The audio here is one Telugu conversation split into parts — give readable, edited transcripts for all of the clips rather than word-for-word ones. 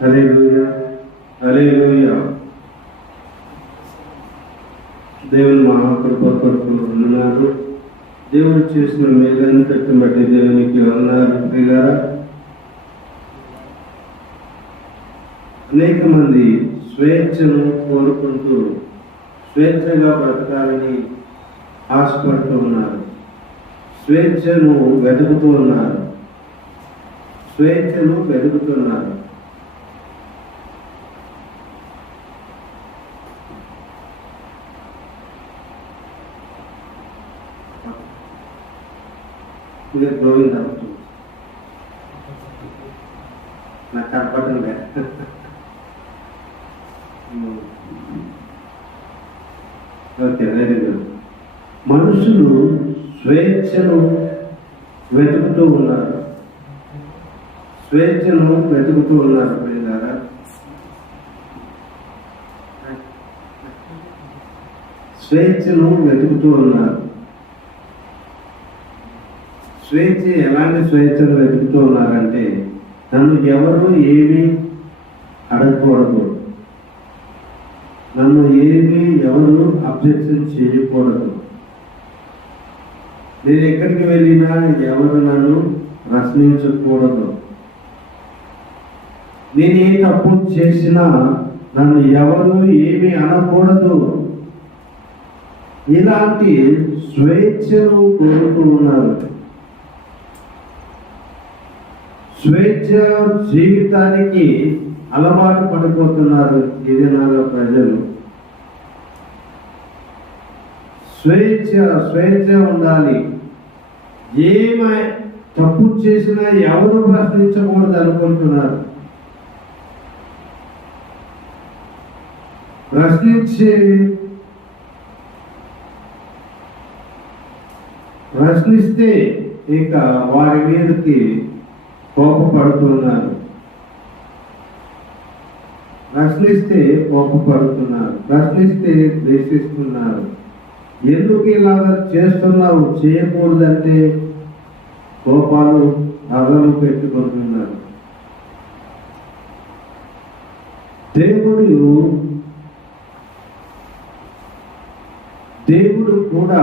హల్లెలూయా, హల్లెలూయా. దేవుని మహాకృప కొరకు ఉన్నారు. దేవుడు చేసిన మేలంతటి బట్టి దేవునికి ఉన్నారు. ప్రియులారా, అనేక మంది స్వేచ్ఛను కోరుకుంటూ స్వేచ్ఛగా బ్రతకాలని ఆశపడుతూ ఉన్నారు. స్వేచ్ఛను వెతుకుతూ ఉన్నారు. స్వేచ్ఛను వెతుకుతున్నారు. ఇది గోవింద నాకు కనపడుతుంది. Okay, very good. మనుషులు స్వేచ్ఛను వెతుకుతూ ఉన్నారు. స్వేచ్ఛను వెతుకుతూ ఉన్నారు. ప్రియులారా, స్వేచ్ఛను వెతుకుతూ ఉన్నారు. స్వేచ్ఛ, ఎలాంటి స్వేచ్ఛను వెతుకుతూ ఉన్నారంటే, నన్ను ఎవరు ఏమీ అడగకూడదు, నన్ను ఏమీ ఎవరు అబ్జెక్షన్ చేయకూడదు, నేను ఎక్కడికి వెళ్ళినా ఎవరు నన్ను ప్రశ్నించకూడదు, నేను ఏ తప్పు చేసినా నన్ను ఎవరు ఏమీ అనకూడదు. ఇలాంటి స్వేచ్ఛను కోరుతూ ఉన్నారు. స్వేచ్ఛ జీవితానికి అలవాటు పడిపోతున్నారు ఈ దినాల్లో ప్రజలు. స్వేచ్ఛ ఉండాలి. ఏమై తప్పు చేసినా ఎవరు ప్రశ్నించకూడదు అనుకుంటున్నారు. ప్రశ్నిస్తే ఇక వారి మీదకి కోపపడుతున్నారు. ప్రశ్నిస్తే కోపపడుతున్నారు. ప్రశ్నిస్తే ద్వేషిస్తున్నారు. ఎందుకు ఇలాగా చేస్తున్నావు, చేయకూడదంటే కోపాలు అగలు పెట్టుకుంటున్నారు. దేవుడు కూడా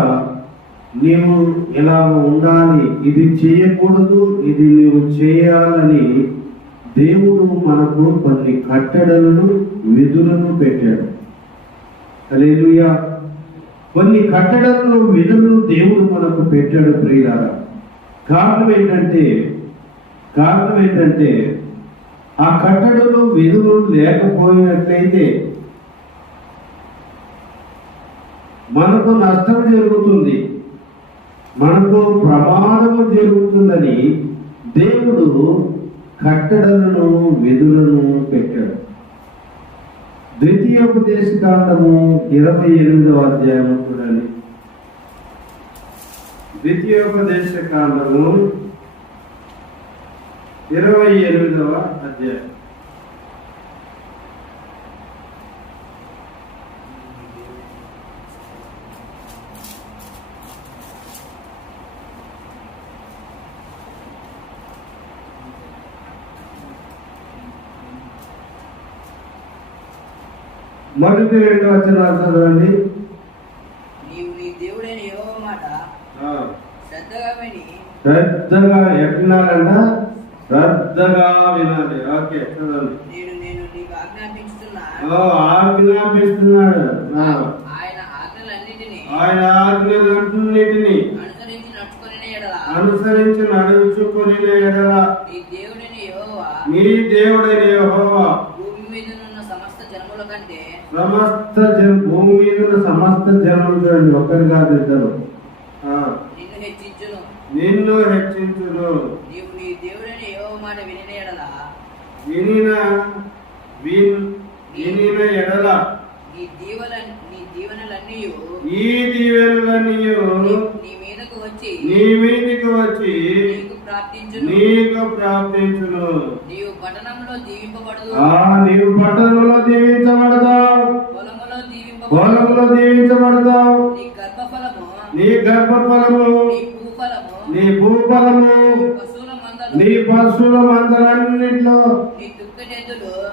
నీవు ఇలా ఉండాలి, ఇది చేయకూడదు, ఇది నీవు చేయాలని దేవుడు మనకు కొన్ని కట్టడలను విధులను పెట్టాడు. హల్లెలూయా. కొన్ని కట్టడలను విధులను దేవుడు మనకు పెట్టాడు. ప్రియులారా, కారణం ఏంటంటే ఆ కట్టడలు విధులు లేకపోయినట్లయితే మనకు నష్టం జరుగుతుంది, మనకు ప్రమాదము జరుగుతుందని దేవుడు కట్టడలను విధులను పెట్టాడు. ద్వితీయోపదేశకాండము 28వ అధ్యాయము చూడండి. ద్వితీయోపదేశకాండము 28వ అధ్యాయం. మొదటి 2 వచనాలు చదవండి. నీవు నీ దేవుడైన యెహోవా మాట శ్రద్ధగా విని, శ్రద్ధగా ఎట్నాలంట, శ్రద్ధగా వినాలి. ఓకే, చదవండి. నేను నీకు ఆజ్ఞాపిస్తున్నాడు ఆయన ఆజ్ఞలన్నిటిని అనుసరించి నడుచుకొని ఎడల నీ దేవుడైన యెహోవా భూమి మీద ఉన్న సమస్త జనములు చూడండి, ఒక్కరు కాదు ఇద్దరు, నిన్ను హెచ్చించును. నీవు నీ దేవుడైన యెహోవా మాట వినిన ఎడల ఈ దీవెనలన్నీ నీ మీదకు వచ్చి నీకు ప్రాప్తించును. నీవు పట్టణంలో దీవించబడతావు, పొలములో దీవించబడతావు. నీ గర్భఫలము, నీ భూఫలము, నీ పశువుల మందలన్నింటిలో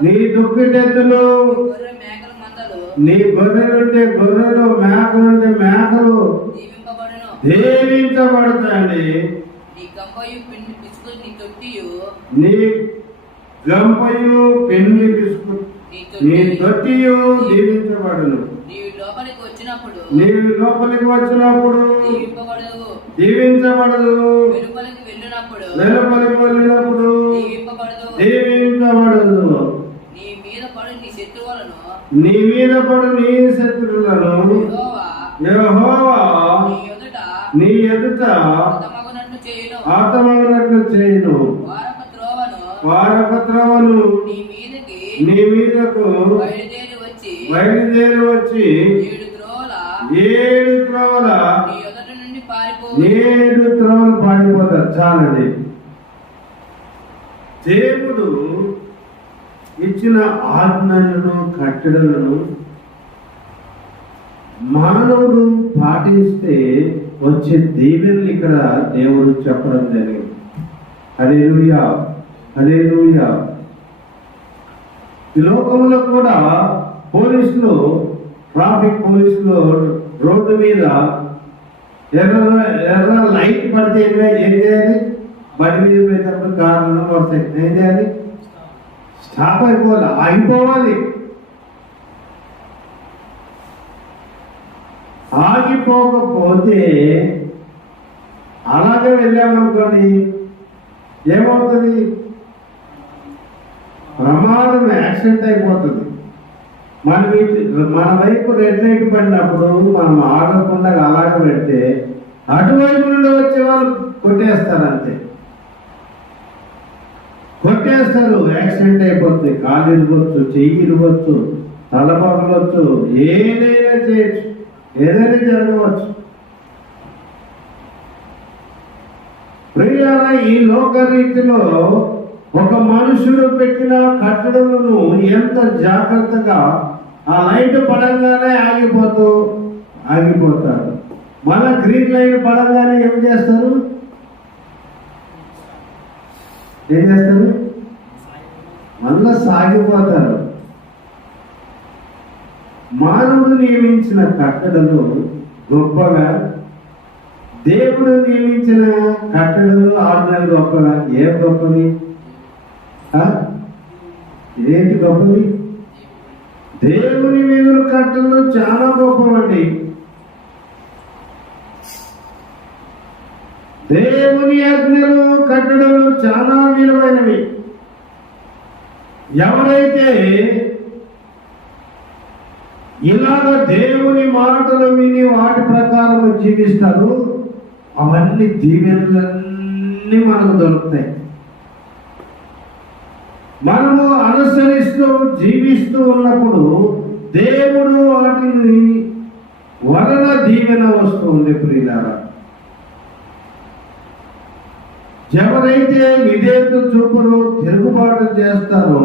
నీ దుక్కిటెద్దులు, గొర్రె మేకల మందలు, నీ గొర్రెలుంటే గొర్రెలు, మేకలుంటే మేకలు దీవింపబడును. దీవించబడతాయండి. నీ గంపయు పిండి పిసుకు నీ తొట్టియు, నీ గంపయు పెండ్లి పిసుకు నీ తొట్టియు దీవించబడును. నీవు లోపలికి వచ్చినప్పుడు నీవు లోపలికి వచ్చినప్పుడు దీవింపబడదు. దీవించబడదు. వెలుపలికి వెళ్ళినప్పుడు వెలుపలికి వెళ్ళినప్పుడు దీవింపబడదు. దీవించబడదు. నీ మీద పడు నీ శత్రువులను, నీ మీద పడు నీ శత్రువులను యెహోవా యెహోవా నీ ఎదుట ఆతమగినట్లు చేయును. వారొక త్రోవను నీ మీదకు బయలుదేరి వచ్చి 7 త్రోవల 7 త్రోవలు పారిపోతారు. చాలండి. దేవుడు ఇచ్చిన ఆజ్ఞలను కట్టడలను మానవుడు పాటిస్తే వచ్చే దీవెనలు ఇక్కడ దేవుడు చెప్పడం జరిగింది. హల్లెలూయా, హల్లెలూయా. ఈ లోకంలో కూడా పోలీసులు, ట్రాఫిక్ పోలీసులు రోడ్డు మీద ఎర్ర లైట్ పడితే ఏం చేయాలి? బండి మీద పోయేటప్పుడు కార్లు వస్తాయి, ఏం చేయాలి? స్టాప్ అయిపోవాలి, ఆగిపోవాలి. ఆగిపోకపోతే అలాగే వెళ్ళామనుకోండి, ఏమవుతుంది? ప్రమాదం, యాక్సిడెంట్ అయిపోతుంది. మన వైపు రెడ్ లైట్ పడినప్పుడు మనం ఆగకుండా అలాగే పెడితే అటువైపు నుండి వచ్చే వాళ్ళు కొట్టేస్తారు, అంతే. కొట్టేస్తారు, యాక్సిడెంట్ అయిపోతుంది. కాలు ఇరగొచ్చు, చెయ్యి ఇరగొచ్చు, తల పగలొచ్చు, ఏదైనా చేయొచ్చు, ఏదైనా జరగవచ్చు. ప్రియులారా, ఈ లోకరీతిలో ఒక మనుషుడు పెట్టిన కట్టడలను ఎంత జాగ్రత్తగా ఆ లైట్ పడంగానే ఆగిపోతారు. మన గ్రీన్ లైట్ పడంగానే ఏం చేస్తారు? మళ్ళా సాగిపోతారు. మానవుడు నియమించిన కట్టడలు గొప్పగా, దేవుడు నియమించిన కట్టడలు ఆజ్ఞలు గొప్పగా. ఏ గొప్పవి? ఏంటి గొప్పవి? దేవుని విధుల కట్టడలు చాలా గొప్పవండి. దేవుని ఆజ్ఞలు కట్టడలు చాలా విలువైనవి. ఎవరైతే ఇలాగ దేవుని మాటలు విని వాటి ప్రకారం జీవిస్తారు, అవన్నీ దీవెనలన్నీ మనకు దొరుకుతాయి. మనము అనుసరిస్తూ జీవిస్తూ ఉన్నప్పుడు దేవుడు వాటిని వలన దీవెన వస్తుంది. ప్రియులారా, ఎవరైతే విధేయత చూపరు, తిరుగుబాటు చేస్తారో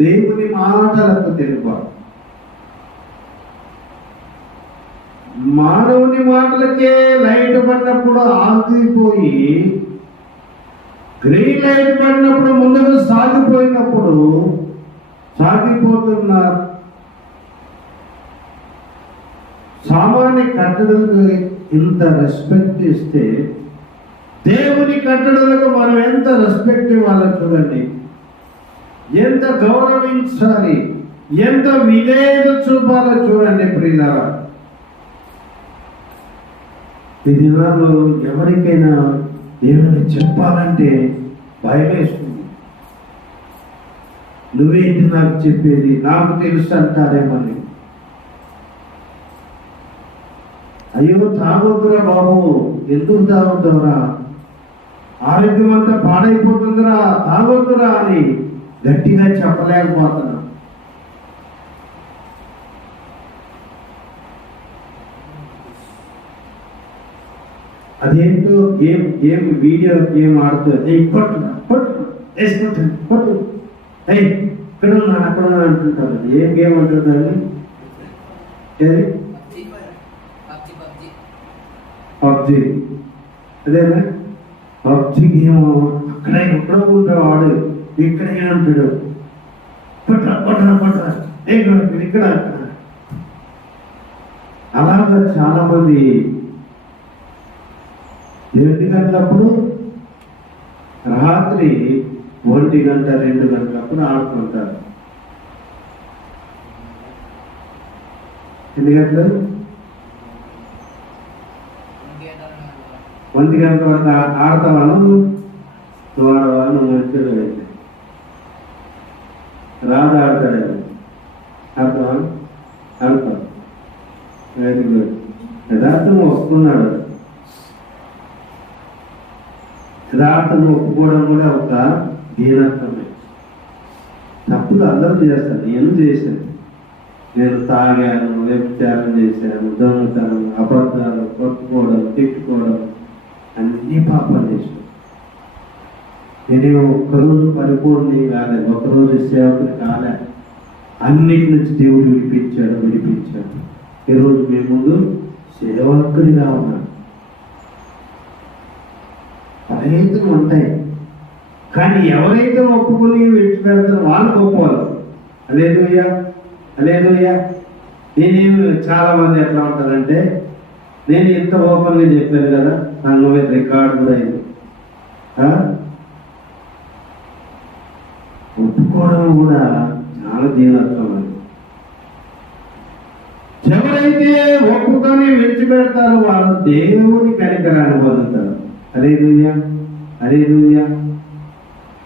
దేవుని మాటలకు తిరుగుబాటు. మానవుని మాటలకే లైట్ పడినప్పుడు ఆగిపోయి, గ్రీన్ లైట్ పడినప్పుడు ముందుకు సాగిపోతున్న సామాన్య కట్టడలకు ఇంత రెస్పెక్ట్ ఇస్తే, దేవుని కట్టడలకు మనం ఎంత రెస్పెక్ట్ ఇవ్వాలో చూడండి. ఎంత గౌరవించాలి, ఎంత విధేయత చూపాలో చూడండి. ప్రియులారా, ఈ దినాల్లో ఎవరికైనా ఏమైనా చెప్పాలంటే భయం వేస్తుంది. నువ్వేంటి నాకు చెప్పేది, నాకు తెలుసు అంటారేమని. అయ్యో తాగొద్దురా బాబు, ఎందుకు తాగొద్దురా, ఆరోగ్యం అంతా పాడైపోతుందిరా, తాగొద్దురా అని గట్టిగా చెప్పలేకపోతున్నా. అదేంటో గేమ్ వీడియో గేమ్ ఆడుతుంది. కొట్టు ఇక్కడ ఉన్నాను అక్కడ ఉన్నాను అంటుంటారు. ఏం గేమ్ అంటుందండి? ఏది? పబ్జి. అదేనా? PUBG game. అక్కడ ఎక్కడో ఉంటాడు వాడు, ఇక్కడే ఉంటాడు. పట్రా పట్రా పట్రా ఇక్కడ అలాగా చాలా మంది 8 గంటలప్పుడు రాత్రి 1 గంట 2 గంటలప్పుడు ఆడుకుంటారు. ఎన్ని గంటలు? 1 గంట వరకు ఆడతావాను. నువ్వు ఆడవా? నువ్వు మంచిగా అయితే రాదు ఆడతాడు. ఆడతావా? ఆడతావు. Very good. యథార్థం ఒప్పుకున్నాడు. యథార్థం ఒప్పుకోవడం కూడా ఒక దీనత్వమే. తప్పులు అందరూ చేస్తాను. నేను చేశాను. నేను తాగాను, వ్యభిచారం చేశాను, దొంగతనం, అబద్ధాలు, కొట్టుకోవడం, తిట్టుకోవడం, అన్ని పాపాలు చేశాను. నేను ఒక్కరోజు పరిపూర్ణి కాలేదు, ఒకరోజు సేవకుని కాలే. అన్నిటి నుంచి దేవుడు విడిపించాడు. ఈరోజు మీ ముందు సేవకునిగా ఉన్నాను. అనేకలు ఉంటాయి, కానీ ఎవరైతే ఒప్పుకొని విడిచిపెడతారో వాళ్ళు గొప్పవాళ్ళు. హల్లెలూయా, హల్లెలూయా. నేనేమి చాలా మంది ఎట్లా ఉంటారంటే, నేను ఇంత ఓపెన్గా చెప్పాను కదా, సంఘం మీద రికార్డు కూడా అయింది. ఒప్పుకోవడం కూడా చాలా దీనత్వం అది. ఎవరైతే ఒప్పుకొని విడిచిపెడతారో వాళ్ళు దేవుని కనికరాన్ని పొందుతారు. హల్లెలూయా, హల్లెలూయా.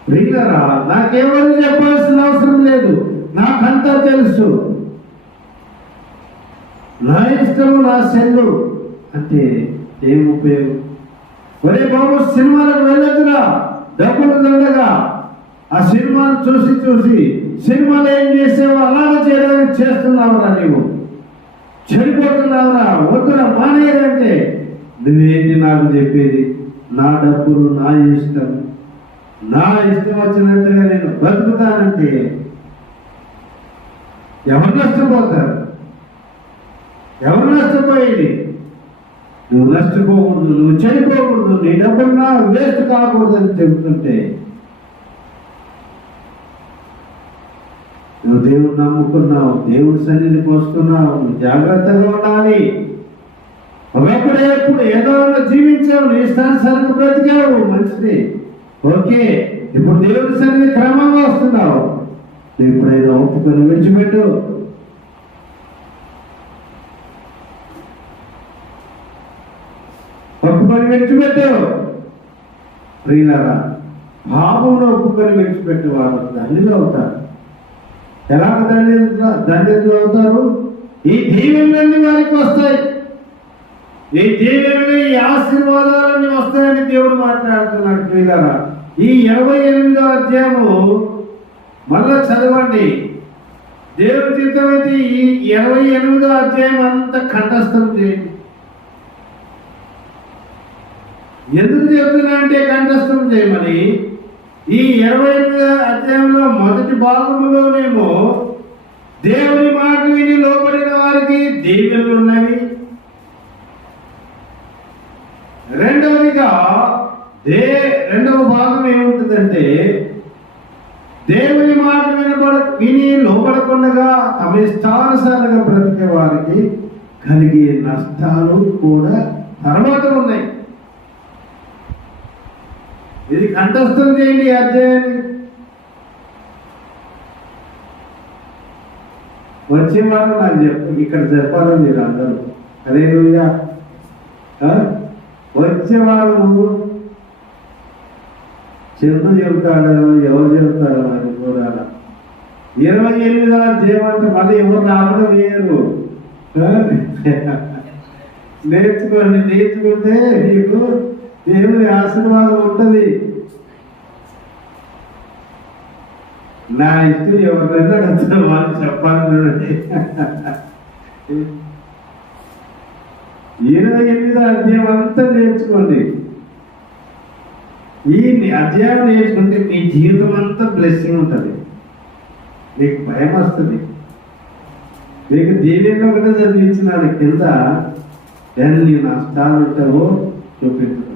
ప్రియులారా, నాకెవరు చెప్పాల్సిన అవసరం లేదు, నాకంతా తెలుసు. నా ఇష్టము నా సెల్లు అంటే ఏం ఉపయోగం? ఒరే బాబు, సినిమాలకు వెళ్ళొద్దురా, డబ్బులు దండగా. ఆ సినిమాను చూసి సినిమాలో ఏం చేసావో అలాగే చేయడానికి చేస్తున్నావురా, నీవు చెడిపోతున్నావురా, వద్దురా, మానేయాలంటే నువ్వేంటి నాకు చెప్పేది? నా డబ్బులు, నా ఇష్టం వచ్చినట్టుగా నేను బతుకుతానంటే ఎవరు నష్టపోతారు? ఎవరు నష్టపోయేది? నువ్వు నష్టపోకూడదు, నువ్వు చెడిపోకూడదు, నీ డబ్బున్నా వేస్ట్ కాకూడదు అని చెబుతుంటే నువ్వు దేవుడు నమ్ముకున్నావు, దేవుడి సన్నిధికి వస్తున్నావు, నువ్వు జాగ్రత్తగా ఉండాలి. ఎప్పుడు ఏదో జీవించావు, నీ ఇష్టానుసారంగా బ్రతికావు, మంచిది, ఓకే. ఇప్పుడు దేవుడి సన్నిధి క్రమంగా వస్తున్నావు. నువ్వు ఎప్పుడైనా ఒప్పుకొని విడిచిపెట్టు. ఒప్పుకొని విడిచిపెట్టు. ప్రియులారా, పాపంలో ఒప్పుకొని విడిచిపెట్టేవారు ధన్యులు అవుతారు. ఎలాగ ధన్యులు అవుతారు? ఈ దీవెనలన్నీ వారికి వస్తాయి. ఈ దీవెనలు, ఈ ఆశీర్వాదాలన్నీ వస్తాయని దేవుడు మాట్లాడుతున్నాడు. ప్రియులారా, ఈ 28వ అధ్యాయము మళ్ళా చదవండి. దేవుడి చిత్తమైతే ఈ 28వ అధ్యాయం అంతా కంఠస్థం చేయండి. ఎందుకు చెప్తున్నా అంటే కంఠస్థం చేయమని. ఈ 28వ అధ్యాయంలో మొదటి భాగంలోనేమో దేవుని మాట విని లోబడిన వారికి దీవెనలు ఉన్నవి. రెండవదిగా రెండవ భాగం ఏముంటుందంటే, దేవుని మాట విని లోబడకుండా తమ ఇష్టానుసారంగా బ్రతికే వారికి కలిగే నష్టాలు కూడా తర్వాత ఉన్నాయి. ఇది కంఠస్థం చేయండి ఈ అధ్యాయాన్ని. వచ్చే వారం నాకు ఇక్కడ చెప్పాలి మీరు అందరూ. హల్లెలూయా. వచ్చే వారం చెందు చెబుతాడు, ఎవరు చెబుతారు మనకి చూడాలి. 28వ అధ్యాయం అంటే మళ్ళీ ఎవరు రావడం వేయరు. నేర్చుకుంటే నీకు దేవుని ఆశీర్వాదం ఉంటుంది. నా ఇష్టం ఎవరైనా అడుగుతారు, వాళ్ళు చెప్పాలి. 28వ అధ్యాయం అంతా నేర్చుకోండి. ఈ అధ్యాయం నేర్చుకుంటే మీ జీవితం అంతా బ్లెస్సింగ్ ఉంటుంది. మీకు భయం వస్తుంది. మీకు దీవెనలు ఒకటే చదివించినాను, కింద ఎన్ని నష్టాలు ఉంటావో చూపించడం.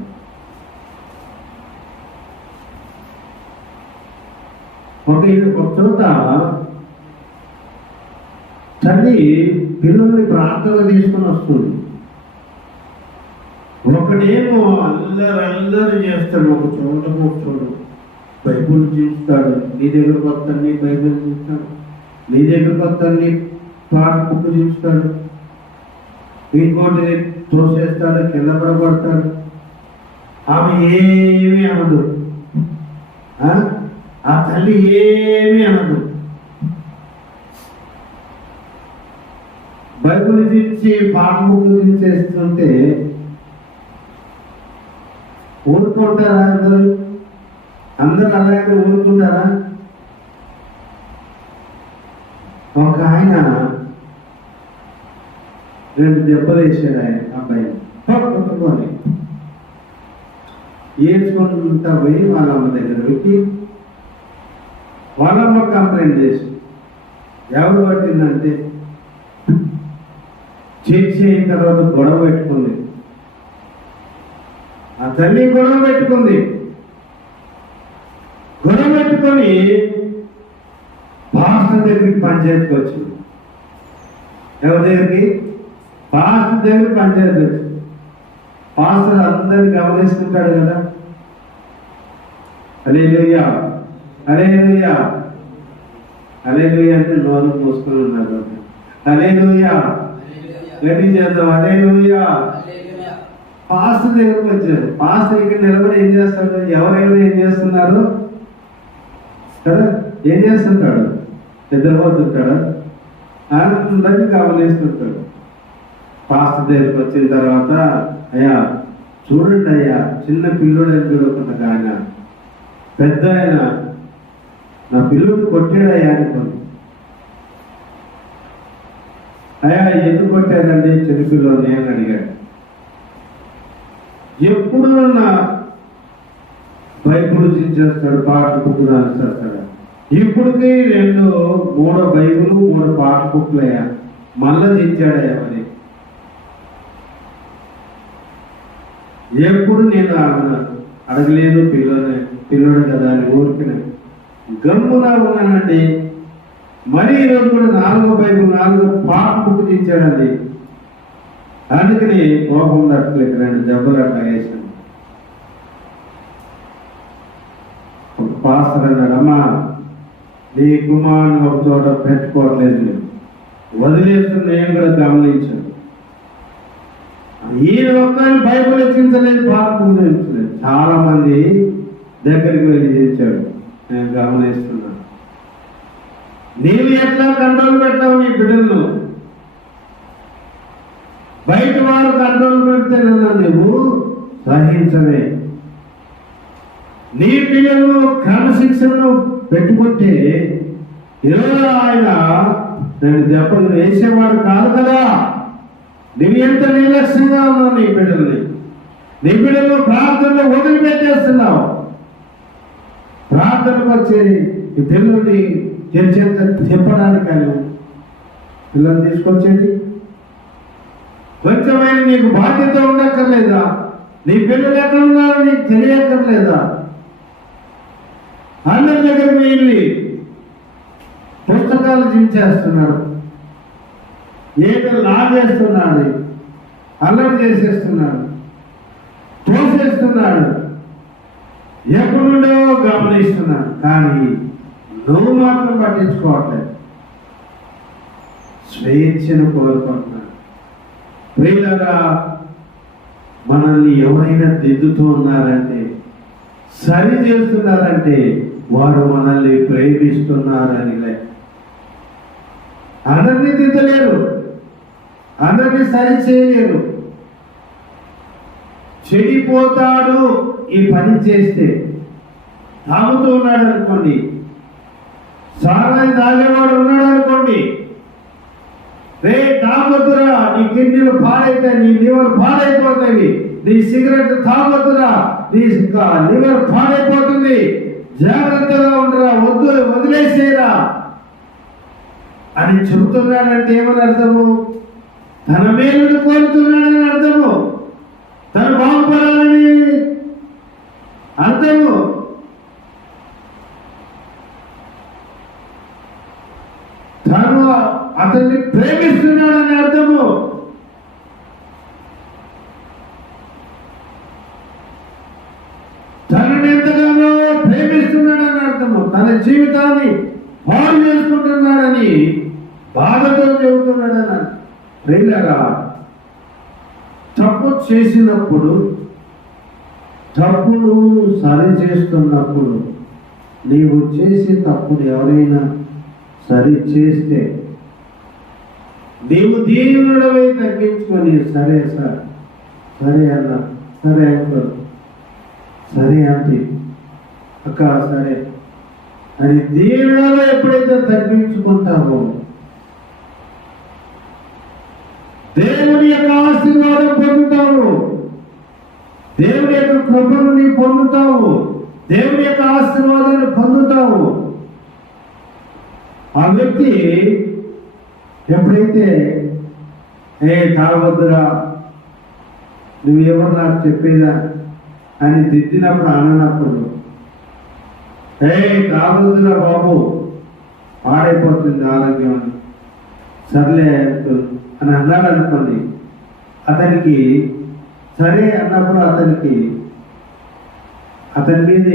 ఒక చోట తల్లి పిల్లల్ని ప్రార్థన తీసుకుని వస్తుంది. ఒకడేమో అల్లరి చేస్తాడు, ఒక చోట కూర్చోడు, బైబుల్ చూస్తాడు. నీ దగ్గరకు వస్తాన్ని బైబుల్ చూస్తాడు, నీ దగ్గరకు వస్తాన్ని పాట బుక్ చూస్తాడు, ఇంకోటి తోసేస్తాడు, కింద పడబడతాడు. ఆమె ఏమీ అనదు, ఆ తల్లి ఏమీ అనదు. బైబుల్ తీసి పాట బుక్ తీసేస్తుంటే ఊరుకుంటారా? అందరూ అలాగే ఊరుకుంటారా? ఒక ఆయన 2 దెబ్బలు వేసాడు ఆయన అబ్బాయి కొట్టుకొని. ఏడ్చుకుంటా పోయి వాళ్ళమ్మ దగ్గర పెట్టి వాళ్ళమ్మ కంప్లైంట్ చేసి, ఎవరు పట్టిందంటే చర్చి అయిన తర్వాత గొడవ పెట్టుకుంది. ఆ తల్లి గొడవ పెట్టుకొని పాస్టర్ దగ్గరికి పంచాయతీకి వచ్చింది. ఎవరి దగ్గరికి? పాస్టర్ దగ్గరికి పంచాయతీ వచ్చింది. పాస్టర్ అందరిని గమనిస్తుంటాడు కదా. హల్లెలూయా హల్లెలూయా హల్లెలూయా అంటే నోరు మూసుకొని ఉన్నారు. హల్లెలూయా గట్టి చేద్దాం. హల్లెలూయా. పాస్టర్ దగ్గరకు వచ్చారు. పాస్టర్ ఇక్కడ నిలబడి ఏం చేస్తాడు? ఎవరైనా ఏం చేస్తున్నారు కదా? ఏం చేస్తుంటాడు? నిద్రపోతుంటాడా? అందరినీ గమనిస్తుంటాడు. పాస్టర్ దగ్గరికి వచ్చిన తర్వాత, అయ్యా చూడండి అయ్యా, చిన్న పిల్లోడు చూడకుండా ఆయన పెద్ద ఆయన నా పిల్లోడు కొట్టాడయ్యా అనుకోండి. అయ్యా ఎందుకు కొట్టారండి చిన్న పిల్లోని అని అడిగాడు. ఎప్పుడు నా బైబుల్ చేస్తాడు, పాట బుక్ రాస్తాడు. ఇప్పటికి 2-3 బైబుల్ 3 పాట బుక్లయ్యా మళ్ళా తెచ్చాడయ్యా. మరి ఎప్పుడు నేను అడగలేదు, పిల్లోడు కదా అని ఊరికిన గమ్మునా ఉన్నానండి. మరి ఈరోజు కూడా 4 బైబుల్ 4 పాట బుక్ తెచ్చాడండి. అందుకని కోపం తట్టలేదు, 2 దెబ్బలు అట్లా వేసాను. ఒక పాస్టర్ అన్నాడు, అమ్మా నీ కుమారుని ఒక చోట పెట్టుకోవట్లేదు, నేను వదిలేస్తున్న నేను కూడా గమనించాను. ఈయన ఒక్కరిని బైబుల్ ఎక్కించలేదు, పాట పూజించలేదు. చాలా మంది దగ్గరికి వెళ్ళి చేశాడు, నేను గమనిస్తున్నాను. నీవు ఎట్లా కంట్రోల్ పెట్టావు నీ బిడ్డలను? బయట వారు కంట్రోల్ పెడితే నువ్వు సహించలే. నీ పిల్లలను క్రమశిక్షణను పెట్టుకుంటే ఈరోజు ఆయన 2 దెబ్బలు వేసేవాడు కాదు కదా. నువ్వు ఎంత నిర్లక్ష్యంగా ఉన్నావు నీ బిడ్డలను ప్రార్థనలో వదిలిపెట్టేస్తున్నావు. ప్రార్థనకు వచ్చేది ఈ పిల్లల్ని చర్చంత చెప్పడానికి కానీ పిల్లల్ని తీసుకొచ్చేది కొంచెమైన నీకు బాధ్యత ఉండక్కర్లేదా? నీ పిల్లలు ఎక్కడ ఉన్నారో నీకు తెలియక్కర్లేదా? అందరి దగ్గరికి వెళ్ళి పుస్తకాలు చించేస్తున్నాడు, ఏదో లాగేస్తున్నాడు, అల్లరి చేసేస్తున్నాడు, తోసేస్తున్నాడు, ఎక్కడి నుండో గమనిస్తున్నాడు. కానీ నువ్వు మాత్రం పట్టించుకోవట్లేదు, స్వేచ్ఛను కోరుకుంటున్నాడు. ప్రియులారా, మనల్ని ఎవరైనా దిద్దుతూ ఉన్నారంటే, సరి చేస్తున్నారంటే వారు మనల్ని ప్రేమిస్తున్నారని. అందరినీ దిద్దలేరు, అందరినీ సరి చేయలేరు. చెడిపోతాడు ఈ పని చేస్తే. తాగుతూ ఉన్నాడు అనుకోండి, సారాయి తాగేవాడు ఉన్నాడు అనుకోండి, రే తాగొద్దురా, నీ కిడ్నీలు పాడైతాయి, నీ లివర్ పాడైపోతాయి, నీ సిగరెట్ తాగొద్దురా, నీ లివర్ పాడైపోతుంది, జాగ్రత్తగా ఉండరా, వదిలేసేరా అని చెబుతున్నాడంటే ఏమని అర్థము? తన మేలును కోరుతున్నాడని అర్థము, తను బాగుపడాలని అర్థము. తను అతన్ని ప్రేమిస్తున్నాడని అర్థము. తనని ఎంతగానో ప్రేమిస్తున్నాడని అర్థము. తన జీవితాన్ని పాడు చేసుకుంటున్నాడని బాధతో చెబుతున్నాడని. ప్రియులారా, తప్పు చేసినప్పుడు, తప్పును సరి చేస్తున్నప్పుడు, నీవు చేసే తప్పును ఎవరైనా సరి చేస్తే నీవు దీనుడవై తగ్గించుకొని, సరే సార్, సరే అన్న, సరే అంకుల్, సరే ఆంటీ, అక్క, సరే అని దీనుడలో ఎప్పుడైతే తగ్గించుకుంటావో దేవుని యొక్క ఆశీర్వాదం పొందుతావు. దేవుని యొక్క కృపను నీ పొందుతావు. దేవుని యొక్క ఆశీర్వాదాన్ని పొందుతావు. ఆ వ్యక్తి ఎప్పుడైతే తాగొద్దురా, నువ్వెవరు నాకు చెప్పేదా అని తిట్టినప్పుడు, అననప్పుడు, తాగొద్దురా బాబు, పాడైపోతుంది ఆరోగ్యం అని, సర్లే అని అన్నాడు అనుకోండి, అతనికి సరే అన్నప్పుడు అతని మీద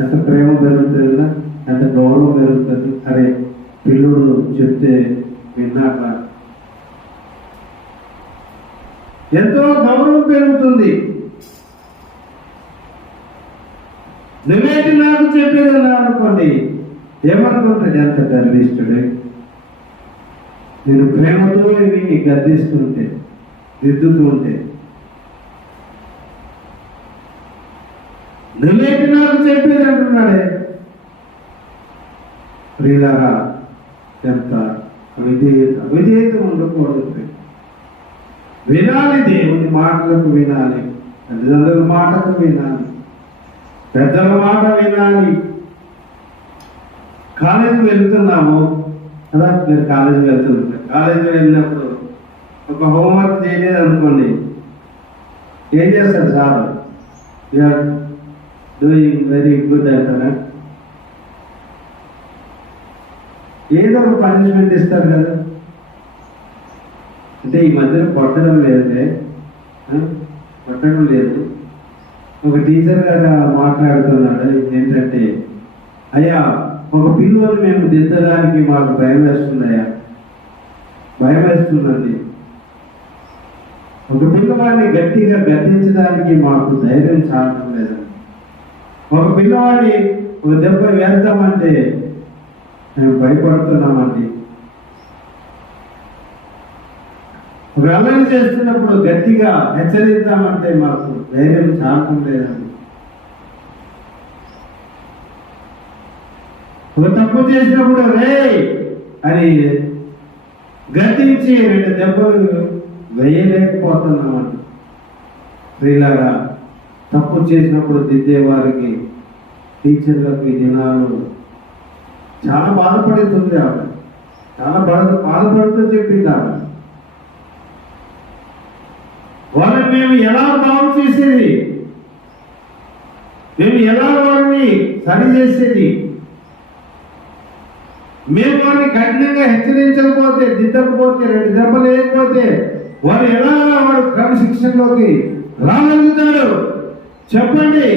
ఎంత ప్రేమ పెరుగుతుందా, ఎంత గౌరవం పెరుగుతుంది. అరే పిల్లుడు చెప్తే విన్నాక ఎంతో గౌరవం పెరుగుతుంది. నువ్వేంటి నాకు చెప్పేదన్నా అనుకోండి, ఏమనుకుంటాడు, ఎంత గర్విష్ఠుడే, నేను ప్రేమతో వీడిని గద్దిస్తుంటే, దిద్దుతూ ఉంటే, నువ్వేంటి నాకు చెప్పేది అంటున్నాడే. ప్రియులారా, ఎంత విధేయత ఉండకూడదు. వినాలి, దేవుని మాటలకు వినాలి, తల్లిదండ్రుల మాటకు వినాలి, పెద్దల మాట వినాలి. కాలేజీకి వెళ్తున్నాము కదా, మీరు కాలేజీకి వెళ్తుంటారు. కాలేజీకి వెళ్ళినప్పుడు ఒక హోంవర్క్ చేయలేదు అనుకోండి, ఏం చేస్తారు sir? You are doing very good అంటారా? ఏదో ఒక పనిష్మెంట్ ఇస్తారు కదా. అంటే ఈ మధ్యన కొట్టడం లేదంటే, కొట్టడం లేదు. ఒక టీచర్ గారు మాట్లాడుతున్నాడు ఏంటంటే, అయ్యా ఒక పిల్లలు మేము దిద్దడానికి మాకు భయం వేస్తుందయ్యా, భయం వేస్తుందండి. ఒక పిల్లవాడిని గట్టిగా గద్దించడానికి మాకు ధైర్యం చాలడం లేదండి. ఒక పిల్లవాడిని ఒక దెబ్బ వేద్దామంటే మేము భయపడుతున్నామండి. ఒక అల్లరి చేస్తున్నప్పుడు గట్టిగా హెచ్చరిద్దామంటే మాకు ధైర్యం చాలడం లేదండి. ఒక తప్పు చేసినప్పుడు రే అని గద్దించి 2 దెబ్బలు వేయలేకపోతున్నామండి. ప్రియులారా, తప్పు చేసినప్పుడు దిద్దేవారికి, టీచర్లకు ఈ దినాలు చాలా బాధపడుతుంది. ఆమె చాలా బాధపడుతూ చెప్పింది ఆమె. వాళ్ళని మేము ఎలా బాగు చేసేది, మేము ఎలా వారిని సరి చేసేది, మేము వారిని కఠినంగా హెచ్చరించకపోతే, దిద్దకపోతే, 2 దెబ్బలు వేయకపోతే వారు ఎలా వాడు క్రమశిక్షణలోకి రాగలుగుతాడు చెప్పండి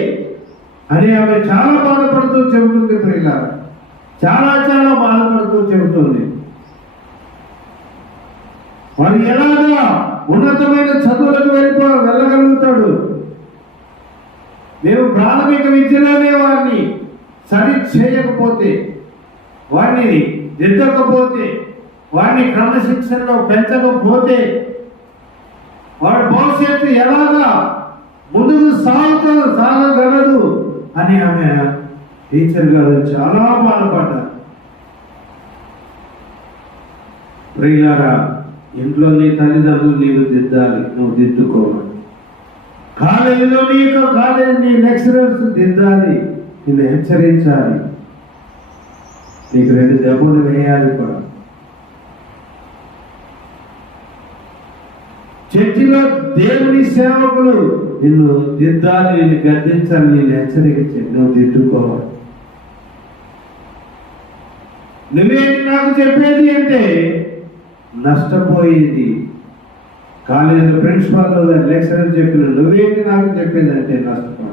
అని ఆమె చాలా బాధపడుతూ చెబుతుంది. ప్రియులారా, చాలా బాధపడుతూ చెబుతుంది. వారు ఎలాగా ఉన్నతమైన చదువులకు వెళ్ళగలుగుతాడు. మేము ప్రాథమిక విద్యలోనే వారిని సరి చేయకపోతే, వారిని దిద్దకపోతే, వారిని క్రమశిక్షణలో పెంచకపోతే వాడి భవిష్యత్తు ఎలాగా ముందుకు సాగగలదు అని ఆమె టీచర్ గారు చాలా బాధపడ్డారు. ప్రియులారా, ఇంట్లో నీ తల్లిదండ్రులు నీవు దిద్దాలి, నువ్వు దిద్దుకోవాలి. కాలేజీలో నీ లెక్చరర్స్ దిద్దాలి, నిన్ను హెచ్చరించాలి, నీకు 2 దెబ్బలు వేయాలి కూడా. చర్చిలో దేవుని సేవకులు నిన్ను దిద్దాలి, నిన్ను గద్దించాలి, నిన్ను హెచ్చరించాలి, నువ్వు దిద్దుకోవాలి. నువ్వేంటి నాకు చెప్పేది అంటే నష్టపోయేది. కాలేజీలో ప్రిన్సిపాల్ లెక్చరర్ చెప్పిన నువ్వేంటి నాకు చెప్పేది అంటే నష్టపో.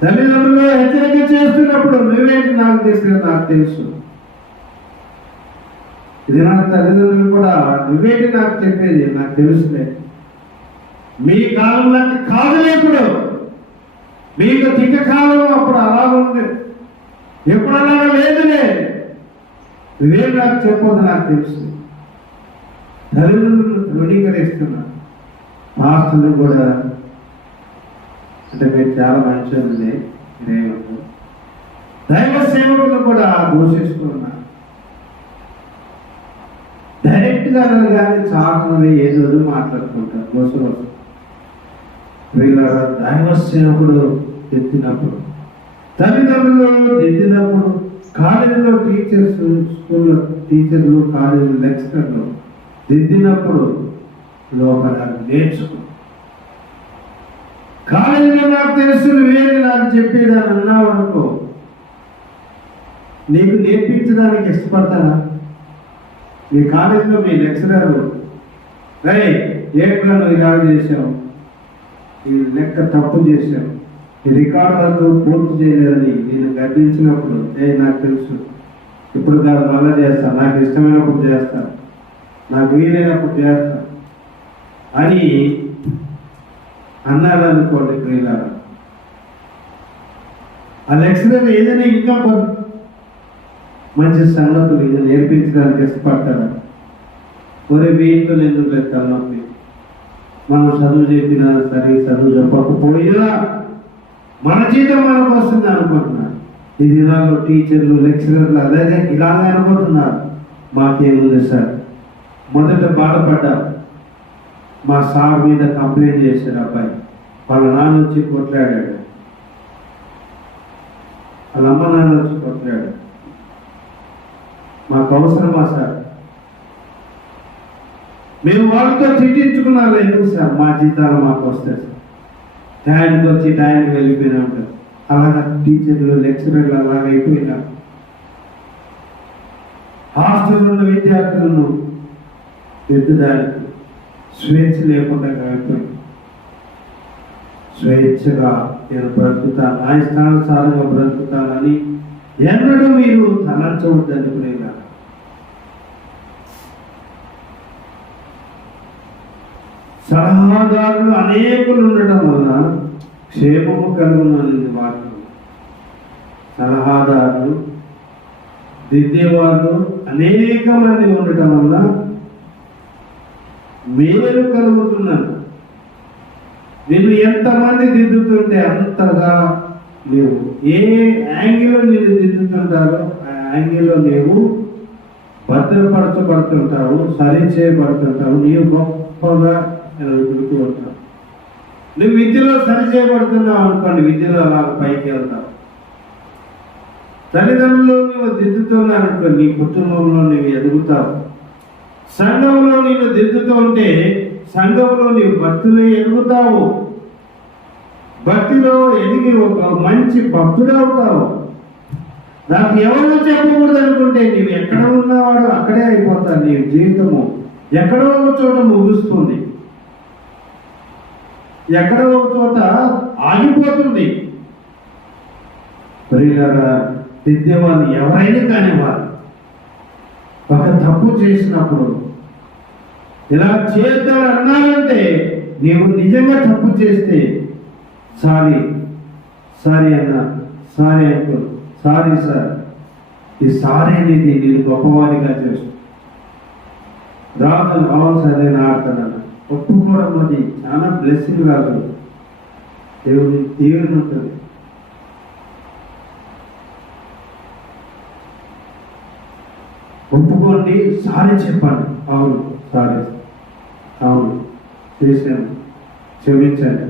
తల్లిదండ్రులు హెచ్చరిక చేస్తున్నప్పుడు నువ్వేంటి నాకు చెప్పేది నాకు తెలుసు. ఇది నా తల్లిదండ్రులు కూడా నువ్వేంటి నాకు చెప్పేది నాకు తెలుసులే. మీ కాలంలో కాదులే, ఇప్పుడు మీకు తిక్క కాలం అప్పుడు అలా ఉంది, ఎప్పుడు అలా లేదులే, నువ్వేం నాకు చెప్పొద్దు నాకు తెలుసు. తల్లిదండ్రులు ధృవీకరిస్తున్నారు. మాస్టర్లు కూడా అంటే మీరు చాలా మంచిది, దైవ సేవకులు కూడా దూషిస్తున్నారు. డైరెక్ట్ గా కానీ చాకున్నది ఏదో మాట్లాడుకుంటారు. మోసం వీళ్ళ దైవ సేవకుడు ఎత్తినప్పుడు, తల్లిదండ్రులు ఎత్తినప్పుడు, కాలేజీలో టీచర్స్, స్కూల్లో టీచర్లు, కాలేజీ లెక్చరర్లు దిద్దినప్పుడు లోపల నేర్చుకో. కాలేజీలో నాకు తెలుసు నువ్వేది నాకు చెప్పేదని అన్నావు అనుకో, నీకు నేర్పించడానికి ఇష్టపడతానా? మీ కాలేజీలో మీ లెక్చరర్ రై ఏట్లో నువ్వు ఇలా చేసావు, ఈ లెక్క తప్పు చేసావు, ఈ రికార్డులతో పూర్తి చేయలేదని నేను గర్దించినప్పుడు నాకు తెలుసు, ఇప్పుడు కాదు మళ్ళా చేస్తాను, నాకు ఇష్టమైనప్పుడు చేస్తాను, నాకు వీలైనప్పుడు చేస్తాను అని అన్నారనుకోండి ప్రియులారా, ఆ లెక్చరర్ ఏదైనా ఇంకా మంచి సంగతులు ఇది నేర్పించడానికి ఇష్టపడతారా? ఒరే వీటిలో ఎందుకు లేదు తలనొప్పి, మనం చదువు చెప్పినా సరే చదువు చెప్పకపోయినా మన జీతం మనకు వస్తుంది అనుకుంటున్నారు. ఈ దినాల్లో టీచర్లు లెక్చరర్లు అదే ఇలాగే అనుకుంటున్నారు. మాకేముంది సార్, మొదట బాధపడ్డారు, మా సార్ మీద కంప్లైంట్ చేశారు అబ్బాయి, వాళ్ళ నాన్న వచ్చి కొట్లాడాడు, వాళ్ళ అమ్మ నాన్న వచ్చి కొట్లాడాడు, మాకు అవసరమా సార్, మేము వాళ్ళతో తిట్టించుకున్నాం ఎందుకు సార్, మా జీతాలు మాకు వస్తాయి సార్, టైంకి వచ్చి టైంకి వెళ్ళిపోయినా ఉంటారు. అలాగా టీచర్లు లెక్చరర్లు అలాగైపోయినా హాస్టల్లో ఉన్న విద్యార్థులను ఎద్దుదానికి స్వేచ్ఛ లేకుండా అయిపోయింది. స్వేచ్ఛగా నేను బ్రతుకుతాను, నా ఇష్టానుసారంగా బ్రతుకుతానని ఎన్నడూ మీరు తలంచవద్దని ప్రేమ. సలహాదారులు అనేకులు ఉండటం వల్ల క్షేమము కలుగునని వాక్యం. సలహాదారులు దిద్దేవాళ్ళు అనేక మంది ఉండటం వల్ల మేలు కలుగుతున్నారు. నేను ఎంతమంది దిద్దుతుంటే అంతగా నీవు ఏ యాంగిల్లో నేను దిద్దుతుంటారో ఆ యాంగిల్లో నీవు భద్రపరచబడుతుంటావు, సరి చేయబడుతుంటావు, నీవు గొప్పగా ఎదుగుతూ ఉంటావు. నువ్వు విద్యలో సరి చేయబడుతున్నావు అనుకోండి, విద్యలో అలా పైకి వెళ్తావు. తల్లిదండ్రులు నువ్వు దిద్దుతున్నావు అనుకో, నీ కుటుంబంలో నువ్వు ఎదుగుతావు. సంఘంలో నేను దిద్దుతూ ఉంటే సంఘంలో నీవు భక్తులు ఎదుగుతావు. భక్తిలో ఎదిగి ఒక మంచి భక్తుడవుతావు. నాకు ఎవరు చెప్పకూడదు అనుకుంటే నీవు ఎక్కడ ఉన్నవాడు అక్కడే అయిపోతావు. నీ జీవితము ఎక్కడో ఒక చోట ముగుస్తుంది, ఎక్కడో ఒక చోట ఆగిపోతుంది. ప్రియులారా, దిద్దేవాళ్ళు ఎవరైనా కానివారు ఒక తప్పు చేసినప్పుడు ఇలా చేద్దాం అన్నారంటే నీవు నిజంగా తప్పు చేస్తే సారీ సారీ అన్నా, సారీ అంటూ సారీ సార్, ఈ సారీ అనేది నేను గొప్పవాడిగా చేస్తాను. రాదు అవును సార్ నేను ఆడుతున్నాను ఒప్పుకోవడం అది చాలా బ్లెస్సింగ్ రాదు, దేవుని దీవెన ఉంటుంది. ఒప్పుకోండి, సారీ చెప్పండి, అవును సారీ, అవును చేశాను, క్షమించండి.